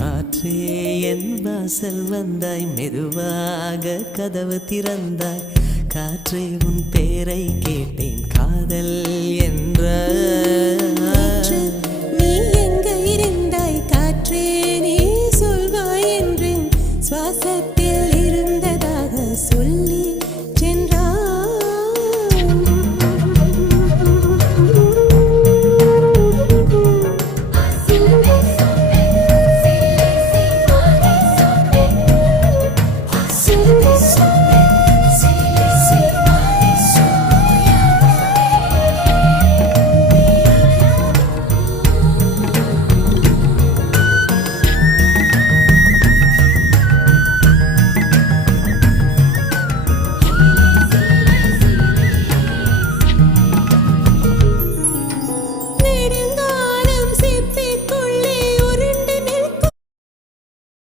காற்றே என் வாசல் வந்தாய், மெதுவாக கதவு திறந்தாய். காற்றே உன் பேரை கேட்டேன், காதல் என்ற